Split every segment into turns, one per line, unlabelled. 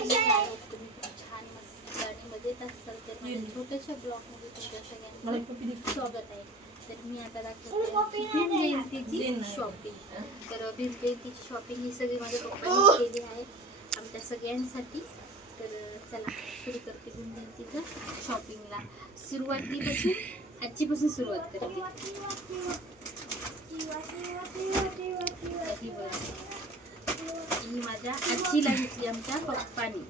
तुम्ही छान मस्त आणि मजेत असाल तर माझ्या छोट्याशा ब्लॉगमध्ये तुमच्या सगळ्यांचं स्वागत आहे तर मी आता दाखवते भीम जयंतीची शॉपिंग तर भीम जयंतीची शॉपिंग ही सगळी माझ्या पप्पांनी केली आहे आमच्या सगळ्यांसाठी तर चला सुरू करते भीम जयंतीचं शॉपिंगला सुरुवातीपासून आजचीपासून सुरुवात करते ही माझ्या आजीला घेतली आमच्या पप्पानी.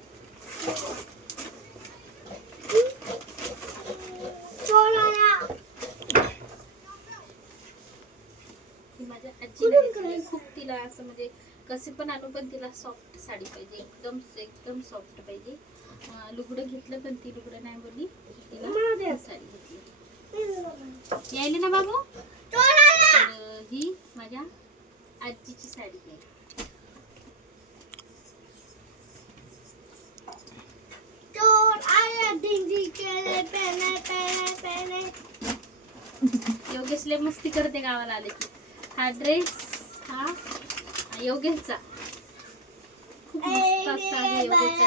माझ्या आजीला घेतली खूप तिला असं म्हणजे कसे पण आणू पण तिला सॉफ्ट साडी पाहिजे एकदम एकदम सॉफ्ट पाहिजे. लुगडं घेतलं पण ती लुगडं नाही बोलली तिला ही साडी घेतली यायले ना बाबू तर ही माझ्या आजीची साडी आहे योगेशले मस्ती करते गावाला आले की. हा ड्रेस हा योगेशचा खूप मस्त असा आहे ड्रेस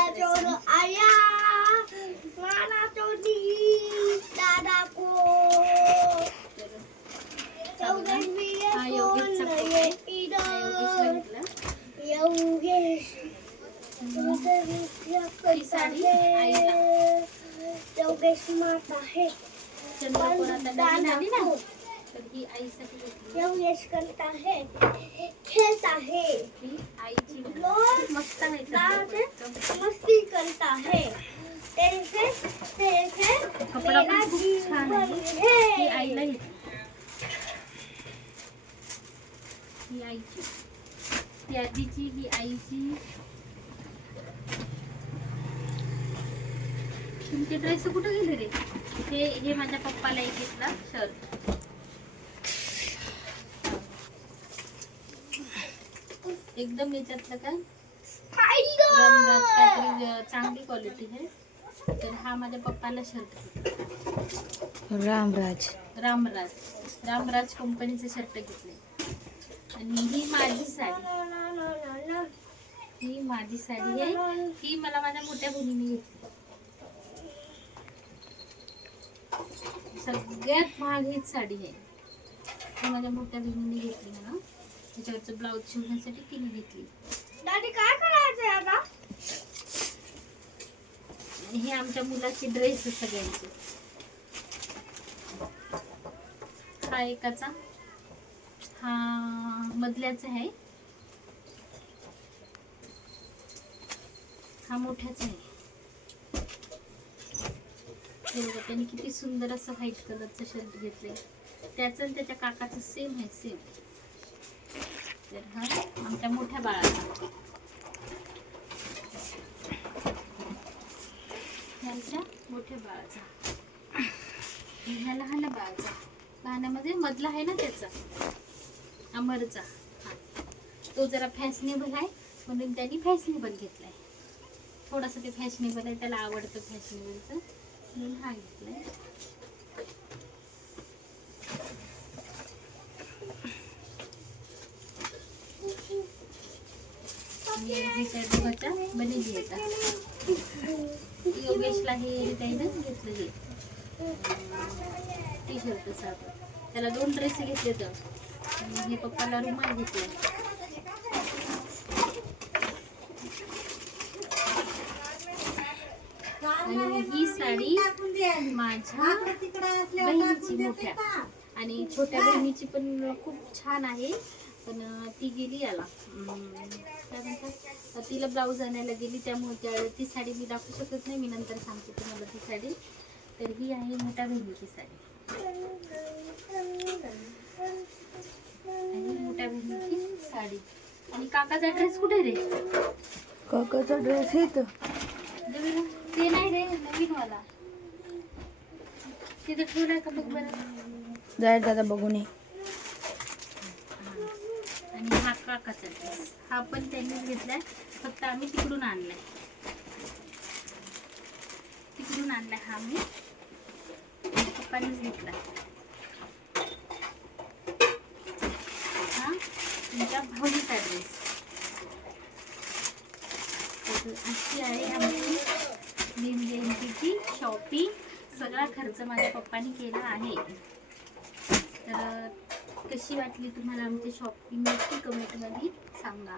हा. योगेशचा. हा साडी आईला.
योगेश माता आहे.
चंद्रपूर आता नवीन आली ना? तर ही आईसाठी घेतली
योगेश करत आहे खेळत आहे
ही। आईची खूप मस्त आहे चंद्रपूर एकदम.
मस्ती करत आहे तेरे तेरे
कपडा पण खूप छान आहे ही आईला घेतली ही आईची ही आजीची ही आईची तुमचे ड्रेस कुठं गेले रे? हे हे माझ्या पप्पाला एक घेतला शर्ट. एकदम याच्यातलं काय रमराज काहीतरी चांगली क्वालिटी आहे. तर हा माझ्या पप्पाला शर्ट
रामराज.
रामराज. रामराज कंपनीचे शर्ट घेतले आणि ही माझी साडी. ही माझी साडी आहे. ही मला माझ्या मोठ्या बहिणीने घेतली. सगळ्यात महाग हीच साडी आहे. ही माझ्या मोठ्या बहिणीने घेतली मला त्याच्यावरचं ब्लाऊज शिवण्यासाठी तिने घेतली.
दादी काय करायचंय आता?
आणि हे आमच्या मुलाचे ड्रेस सगळ्यांचे. हा एकाचा. हा मधल्याचा आहे. हा मोठ्याचा आहे. हे त्यांनी किती सुंदर असं व्हाईट कलरचं शर्ट घेतलंय. त्याचं आणि त्याच्या काकाचं सेम आहे सेम तर हा आमच्या मोठ्या बाळाचा ह्यांच्या मोठ्या बाळाचा. ह्या लहान बाळाचा. लहानामध्ये मधला आहे ना त्याचा? अमरचा. हा. तो जरा फॅशनेबल आहे म्हणून त्यांनी फॅशनेबल घेतला आहे थोडासा ते फॅशनेबल आहे त्याला आवडतं फॅशनेबलचं म्हणून हा आहे आणि हे दोघांच्या बनेली येतात योगेशला हे त्यानं घेतलं हे टी शर्ट साधं त्याला दोन ड्रेस घेतले तर आणि हे पप्पाला रुमाल घेतला. आणि ही साडी माझ्या बहिणीची मोठ्या. आणि छोट्या बहिणीची पण खूप छान आहे. पण ती गेली याला. काय म्हणतात? तिला ब्लाऊज आणायला गेली त्यामुळे त्या ती साडी मी दाखवू शकत नाही. मी नंतर सांगते तुम्हाला ती साडी. तर ही आहे मोठ्या बहिणीची साडी. आणि मोठ्या बहिणीची साडी. आणि काकाचा ड्रेस कुठे रे?
काकाचा ड्रेस
बरं. ते नाही रे नवीन वाला तिथं ठेवलाय का बघ बरं?
जाय दादा बघून ये.
आणि हा काकाचा ड्रेस हा पण त्यांनीच घेतलाय. फक्त आम्ही तिकडून आणलाय. तिकडून आणलाय हा मी. पप्पानीच घेतलाय. हा तुमच्या भाऊचा ड्रेस अशी आहे आमची भीम जयंतीची शॉपिंग सगळा खर्च माझ्या पप्पानी केला आहे. तर कशी वाटली तुम्हाला आमची शॉपिंग नक्की कमेंटमध्ये सांगा.